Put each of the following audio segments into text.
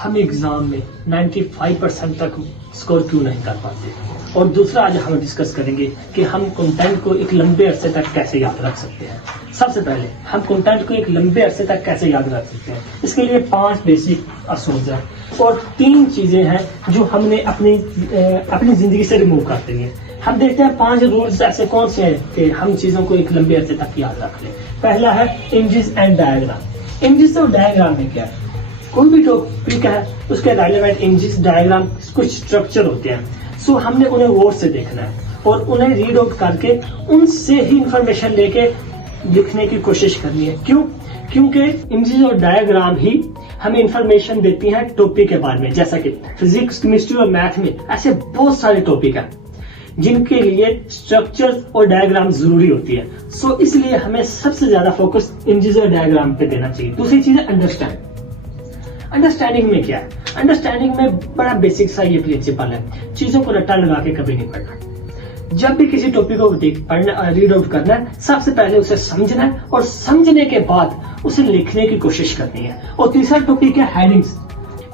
हम एग्जाम में 95% तक स्कोर क्यों नहीं कर पाते। और दूसरा आज हम डिस्कस करेंगे कि हम कंटेंट को एक लंबे अरसे तक कैसे याद रख सकते हैं। सबसे पहले हम कंटेंट को एक लंबे अरसे तक कैसे याद रख सकते हैं, इसके लिए 5 बेसिक असूल हैं और 3 चीजें हैं जो हमने अपनी जिंदगी से रिमूव कर देनी है। हम देखते हैं 5 रूल्स ऐसे कौन से हैं कि हम चीजों को एक लंबे अरसे तक याद रख लें। पहला है इमेजेस एंड डायग्राम। इमेजेस और डायग्राम में क्या है, कोई भी टॉपिक है उसके रेलेवेंट इमेजेस डायग्राम कुछ स्ट्रक्चर होते हैं। सो हमने उन्हें गौर से देखना है और उन्हें रीड आउट करके उनसे ही इंफॉर्मेशन लेके लिखने की कोशिश करनी है। क्यों? क्योंकि इमेजेस और डायग्राम ही हमें इंफॉर्मेशन देती हैं टॉपिक के बारे में। जैसा कि फिजिक्स, केमिस्ट्री और मैथ में ऐसे बहुत सारे टॉपिक हैं जिनके लिए स्ट्रक्चर और डायग्राम जरूरी होती है। सो इसलिए हमें सबसे ज्यादा फोकस इमेजेस और डायग्राम पे देना चाहिए। दूसरी चीज है अंडरस्टैंड। अंडरस्टैंडिंग में क्या है? अंडरस्टैंडिंग में बड़ा बेसिक सा ये प्रिंसिपल है, चीजों को रट्टा लगा के कभी नहीं पढ़ना। जब भी किसी टॉपिक को पढ़ना रीड आउट करना है, सबसे पहले उसे समझना है और समझने के बाद उसे लिखने की कोशिश करनी है। और तीसरा टॉपिक है हेडिंग्स।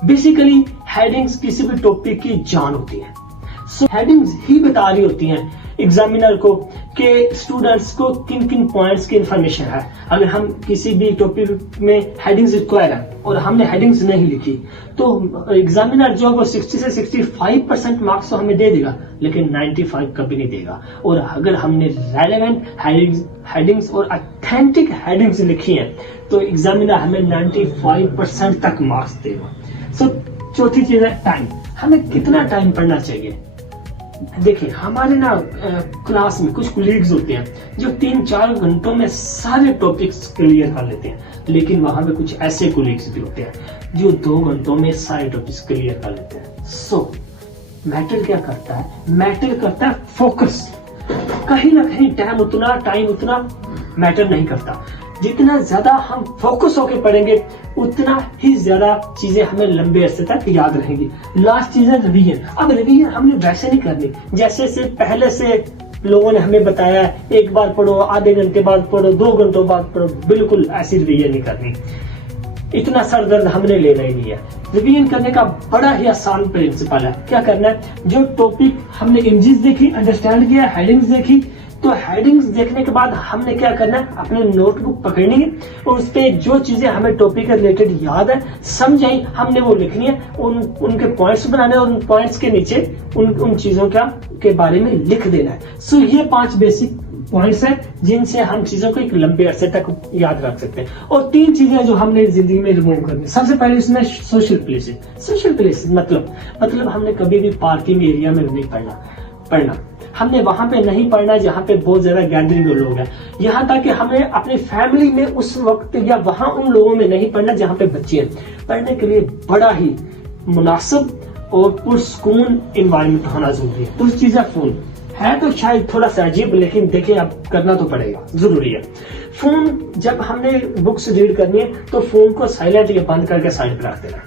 बेसिकली हेडिंग्स किसी भी टॉपिक की जान होती है। सो हेडिंग्स ही बता रही होती हैं एग्जामिनर को कि स्टूडेंट्स को किन किन पॉइंट्स की इंफॉर्मेशन है। अगर हम किसी भी टॉपिक में हेडिंग्स रिक्वायर है और हमने हेडिंग्स नहीं लिखी तो एग्जामिनर जो वो 60 से 65% मार्क्स तो हमें दे देगा, लेकिन 95 कभी नहीं देगा। और अगर हमने रेलेवेंट हेडिंग्स और ऑथेंटिक हेडिंग्स लिखी हैं तो एग्जामिनर हमें 95% तक मार्क्स देगा। सो चौथी चीज है टाइम। हमें कितना टाइम पढ़ना चाहिए? देखिए हमारे क्लास में कुछ कोलीग्स होते हैं जो 3-4 घंटों में सारे टॉपिक्स क्लियर कर लेते हैं, लेकिन वहां पे कुछ ऐसे कोलीग्स भी होते हैं जो 2 घंटों में सारे टॉपिक्स क्लियर कर लेते हैं। सो मैटर क्या करता है? मैटर करता है फोकस। कहीं ना कहीं टाइम उतना मैटर नहीं करता। जितना ज्यादा हम फोकस होकर पढ़ेंगे उतना ही ज्यादा चीजें हमें लंबे अरसे तक याद रहेंगी। लास्ट चीज है रिवीजन। अब रिवीजन हमने वैसे नहीं करनी जैसे से पहले से लोगों ने हमें बताया, एक बार पढ़ो, आधे घंटे बाद पढ़ो, 2 घंटों बाद पढ़ो। बिल्कुल ऐसी रिवीजन नहीं करनी, इतना सरदर्द हमने लेना ही नहीं है। रिवीजन करने का बड़ा ही आसान प्रिंसिपल है। क्या करना है, जो टॉपिक हमने इमेजेस देखी, अंडरस्टैंड किया, हेडिंग्स देखी, तो हेडिंग्स देखने के बाद हमने क्या करना है, अपने नोटबुक पकड़नी है और उस पे जो चीजें हमें टॉपिक के रिलेटेड याद है, समझ आई, हमने वो लिखनी है। उनके पॉइंट्स बनाने और उन पॉइंट्स के नीचे उन चीजों के बारे में लिख देना है। सो ये 5 बेसिक पॉइंट्स हैं जिनसे हम चीजों को एक लंबे अरसे तक याद रख सकते हैं। और 3 चीजें जो हमने जिंदगी में रिमूव करनी। सबसे पहले इसमें सोशल प्लेसेस। सोशल प्लेसेस मतलब हमने कभी भी पार्किंग एरिया में नहीं पढ़ना। हमने वहां पे नहीं पढ़ना जहां पे बहुत ज्यादा गैदरिंग लोग हैं। यहाँ तक कि हमें अपनी फैमिली में उस वक्त या वहां उन लोगों में नहीं पढ़ना जहां पे बच्चे हैं। पढ़ने के लिए बड़ा ही मुनासिब और पुरसुकून एनवायरनमेंट होना जरूरी है। दूसरी चीज है फोन। है तो शायद थोड़ा सा अजीब, लेकिन देखिए अब करना तो पड़ेगा, जरूरी है। फोन जब हमने बुक्स रीड करनी है तो फोन को साइलेंट या बंद करके साइड पर रख देना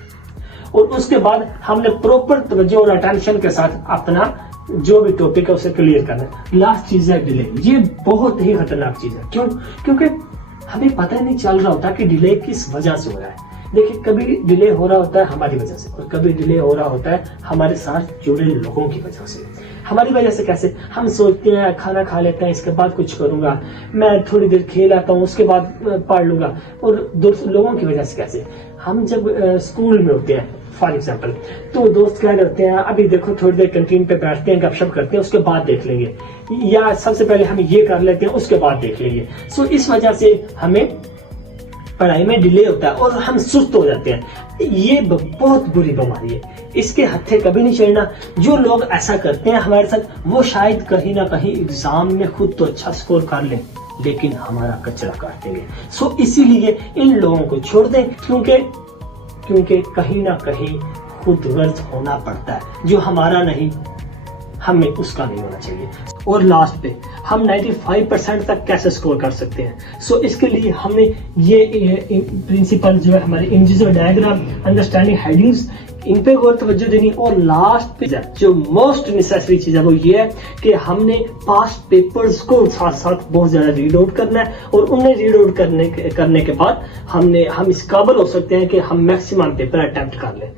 और उसके बाद हमने प्रॉपर तवज्जो और अटेंशन के साथ अपना जो भी टॉपिक है उसे क्लियर करना है। लास्ट चीज है डिले। ये बहुत ही खतरनाक चीज है। क्यों? क्योंकि हमें पता ही नहीं चल रहा होता कि डिले किस वजह से हो रहा है। देखिए कभी डिले हो रहा होता है हमारी वजह से और कभी डिले हो रहा होता है हमारे साथ जुड़े लोगों की वजह से। हमारी वजह से कैसे? हम सोचते हैं खाना खा लेते हैं, इसके बाद कुछ करूंगा, मैं थोड़ी देर खेल आता हूँ, उसके बाद पढ़ लूंगा। और लोगों की वजह से कैसे? हम जब स्कूल में होते हैं फॉर एग्जाम्पल, तो दोस्त क्या करते हैं, अभी देखो थोड़ी देर कैंटीन पे बैठते हैं, गपशप करते हैं, उसके बाद देख लेंगे, या सबसे पहले हम ये कर लेते हैं उसके बाद देख लेंगे। सो इस वजह से हमें पढ़ाई में डिले होता है और हम सुस्त हो जाते हैं। ये बहुत बुरी बीमारी है, इसके हत्थे कभी नहीं चढ़ना। जो लोग ऐसा करते हैं हमारे साथ, वो शायद कहीं ना कहीं एग्जाम में खुद तो अच्छा स्कोर कर लें, लेकिन हमारा कचरा काट देंगे। सो इसीलिए इन लोगों को छोड़ दें, क्योंकि कहीं ना कहीं खुद गर्ज होना पड़ता है, जो हमारा नहीं, हमें उसका नहीं होना चाहिए। और लास्ट पे हम 95% तक कैसे स्कोर कर सकते हैं? सो इसके लिए हमें ये प्रिंसिपल जो है हमारे इमेजेस और डायग्राम, अंडरस्टैंडिंग हेडिंग्स, इन पे गौर तवज्जो देनी। और लास्ट पे जो मोस्ट नेसेसरी चीज है वो ये है कि हमने पास्ट पेपर्स को साथ साथ बहुत ज्यादा रीड आउट करना है, और उन्हें रीड आउट करने के बाद हम इस काबिल हो सकते हैं कि हम मैक्सिमम पेपर अटेम्प्ट कर लें।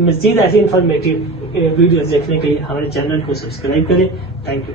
मजीद ऐसी इंफॉर्मेटिव वीडियोस देखने के लिए हमारे चैनल को सब्सक्राइब करें। Thank you.